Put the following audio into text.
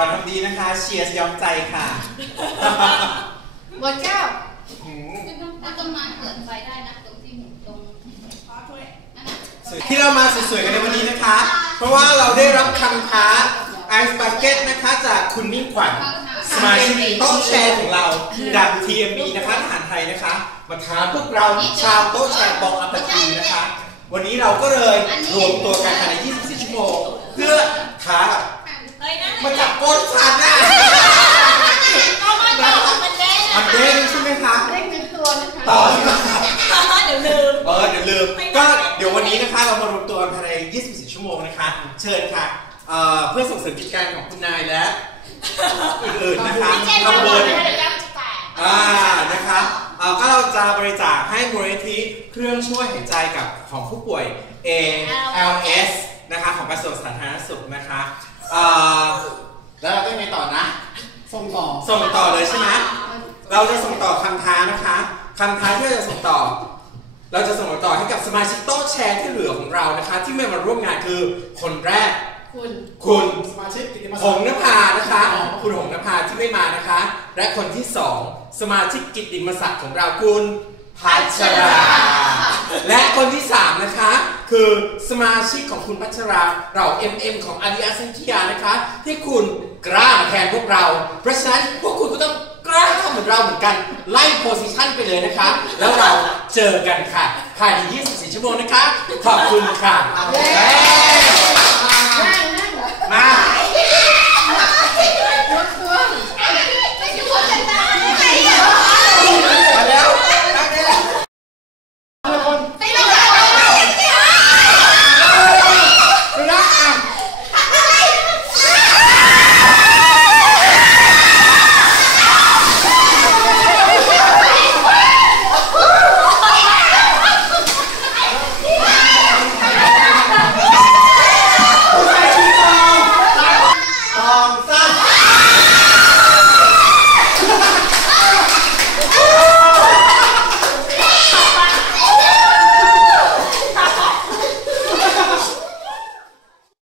ก่อนทำดีนะคะ เชียร์ยอมใจค่ะหมดแก้วหืมแล้วต้นไม้เปิดไฟได้นะตรงที่ตรงนั่นน่ะที่เรามาสวยๆกันในวันนี้นะคะ เพราะว่าเราได้รับคำท้าไอซ์บักเก็ตนะคะจากคุณมิ่งขวัญสมาชิกโต๊ะแชร์ของเราจาก TMB นะคะทหารไทยนะคะ มาท้าพวกเราชาวโต๊ะแชร์บองอัปตีนะคะ วันนี้เราก็เลยรวมตัวกันภายใน 24 ชั่วโมง เพื่อท้า เฮ้ยนั่นมาจับก้นฉันน่ะเอามาจับมันเด้งมันเด้งใช่ไหมคะเร่งเป็นตัวนะคะต่อเดี๋ยวลืม เออเดี๋ยวลืมก็เดี๋ยววันนี้นะคะเรามารวมตัวกันภายใน24 ชั่วโมงนะคะ เชิญค่ะเอ่อเพื่อส่งเสริมกิจการของคุณนายและอื่นๆนะคะพี่เจนทำบุญ เดี๋ยวแก้วจะแตก อ่า นะคะเอ่อก็เราจะบริจาคให้มูลนิธิเครื่องช่วยหายใจกับของผู้ป่วย ALS นะคะ ของกระทรวงสาธารณสุขนะคะเอ่อแล้วเราต้องยังไงต่อนะ ส่งต่อ ส่งต่อเลยใช่ไหมเราจะส่งต่อคำท้านะคะคำท้าที่เราจะส่งต่อ เราจะส่งต่อให้กับสมาชิกโต๊ะแชร์ที่เหลือของเรานะคะ ที่ไม่มาร่วมงานคือคนแรก คุณคุณสมาชิกกิตติมหศักงดิ์นภานะคะ คุณหงนภาที่ไม่มานะคะ และคนที่สองสมาชิกกิตติมศักดิ์ของเราคุณพัชรา และคนที่สามนะคะ คือสมาชิกของคุณพัชราเรา MM ของอาริยาเซนทิยานะคะ ที่คุณกล้าแทนพวกเรา เพราะฉะนั้นพวกคุณก็ต้องกล้าเหมือนเราเหมือนกัน ไล่โพสิชันไปเลยนะคะ แล้วเราเจอกันค่ะภายใน24 ชั่วโมงนะคะ ขอบคุณค่ะเย้